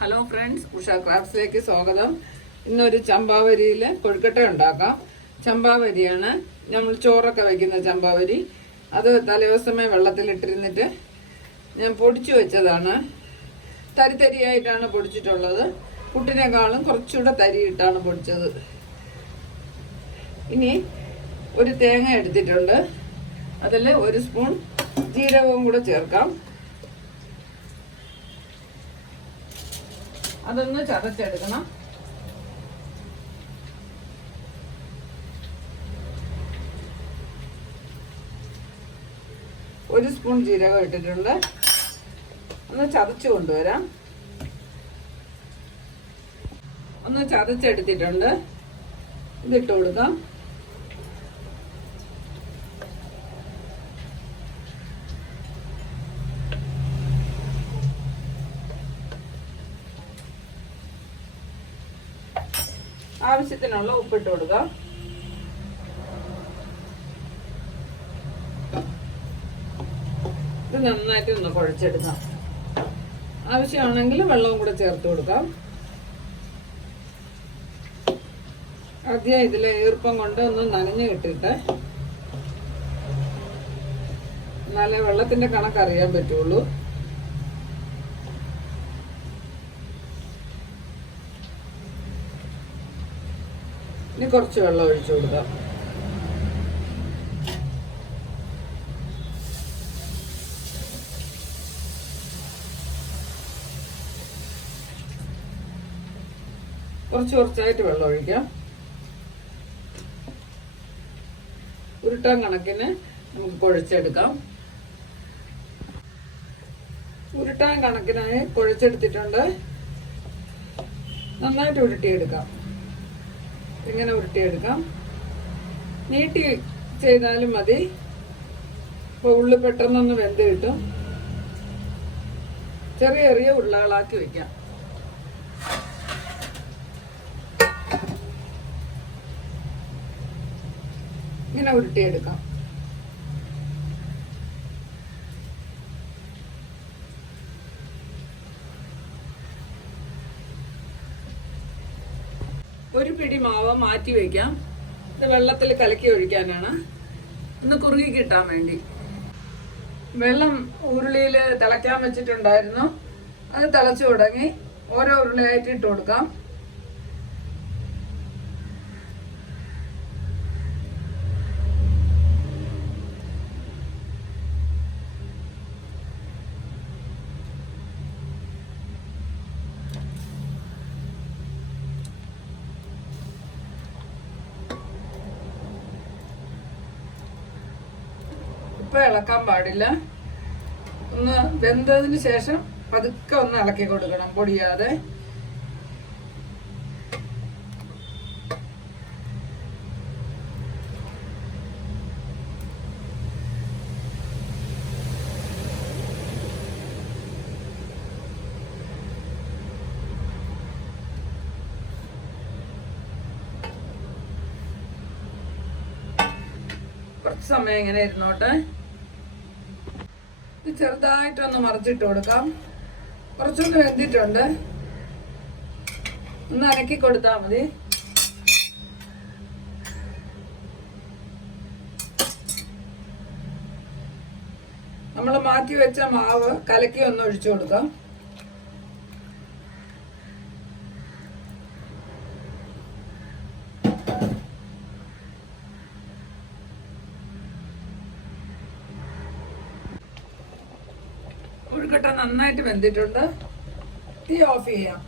Hello friends Usha ക്രാഫ്റ്റ്സിലേക്ക് സ്വാഗതം. ഇന്നൊരു ചമ്പാവരിയിൽ കൊഴുക്കട്ട ഉണ്ടാക്കാം. ചമ്പാവരിയാണ് നമ്മൾ ചോറൊക്കെ വയ്ക്കുന്ന ചമ്പാവരി. അത് തലേദിവസമേ വെള്ളത്തിലിട്ടിരുന്നിട്ട് ഞാൻ പൊടിച്ചു വെച്ചതാണ്. തരിത്തരിയായിട്ടാണ് പൊടിച്ചിട്ടുള്ളത്. പുട്ടിനേക്കാളും കുറച്ചുകൂടെ തരിയിട്ടാണ് പൊടിച്ചത്. ഇനി ഒരു തേങ്ങ എടുത്തിട്ടുണ്ട്. അതിൽ ഒരു സ്പൂൺ ജീരകവും കൂടെ ചേർക്കാം. അതൊന്ന് ചതച്ചെടുക്കണം. ഒരു സ്പൂൺ ജീരകം ഇട്ടിട്ടുണ്ട്. ഒന്ന് ചതച്ച് കൊണ്ടുവരാം. ഒന്ന് ചതച്ചെടുത്തിട്ടുണ്ട്. ഇതിട്ട് കൊടുക്കാം. ആവശ്യത്തിനുള്ള ഉപ്പിട്ട് കൊടുക്കാം. ഇത് നന്നായിട്ട് ഒന്ന് കുഴച്ചെടുക്കാം. ആവശ്യമാണെങ്കിൽ വെള്ളവും കൂടെ ചേർത്ത് കൊടുക്കാം. ആദ്യം ഇതിലെ ഈർപ്പം കൊണ്ട് ഒന്ന് നനഞ്ഞു കിട്ടിയിട്ട് എന്നാലേ വെള്ളത്തിന്റെ കണക്ക് അറിയാൻ പറ്റുള്ളൂ. ഇനി കുറച്ച് വെള്ളം ഒഴിച്ചു കൊടുക്കാം. കുറച്ച് കുറച്ചായിട്ട് വെള്ളം ഒഴിക്കാം. ഉരുട്ടാൻ കണക്കിന് നമുക്ക് കുഴച്ചെടുക്കാം. ഉരുട്ടാൻ കണക്കിനായി കുഴച്ചെടുത്തിട്ടുണ്ട്. നന്നായിട്ട് ഉരുട്ടിയെടുക്കാം. ഇങ്ങനെ ഉരുട്ടിയെടുക്കാം. നീട്ടി ചെയ്താലും മതി. അപ്പോൾ ഉള്ളു പെട്ടെന്നൊന്ന് വെന്ത് കിട്ടും. ചെറിയ ചെറിയ ഉരുളകളാക്കി വെക്കാം. ഇങ്ങനെ ഉരുട്ടിയെടുക്കാം. ഒരു പിടി മാവ് മാറ്റി വയ്ക്കാം ഇത് വെള്ളത്തിൽ കലക്കി ഒഴിക്കാനാണ്. ഒന്ന് കുറുകി കിട്ടാൻ വേണ്ടി. വെള്ളം ഉരുളിയിൽ തിളയ്ക്കാൻ വെച്ചിട്ടുണ്ടായിരുന്നു. അത് തിളച്ചു തുടങ്ങി. ഓരോ ഉരുളിയായിട്ട് ഇട്ട് കൊടുക്കാം. ഇപ്പൊ ഇളക്കാൻ പാടില്ല. ഒന്ന് വെന്തതിന് ശേഷം പതുക്കെ ഒന്ന് ഇളക്കി കൊടുക്കണം പൊടിയാതെ. കുറച്ച് സമയം ഇങ്ങനെ ഇരുന്നോട്ടെ. ഇത് ചെറുതായിട്ടൊന്ന് മറിച്ചിട്ട് കൊടുക്കാം. കുറച്ചൊന്ന് വെന്തിട്ടുണ്ട്. ഒന്ന് അനക്കി കൊടുത്താൽ മതി. നമ്മൾ മാറ്റി വെച്ച മാവ് കലക്കി ഒന്ന് ഒഴിച്ചു കൊടുക്കാം. ഒഴുക്കട്ട നന്നായിട്ട് വെന്തിട്ടുണ്ട്. തീ ഓഫ് ചെയ്യാം.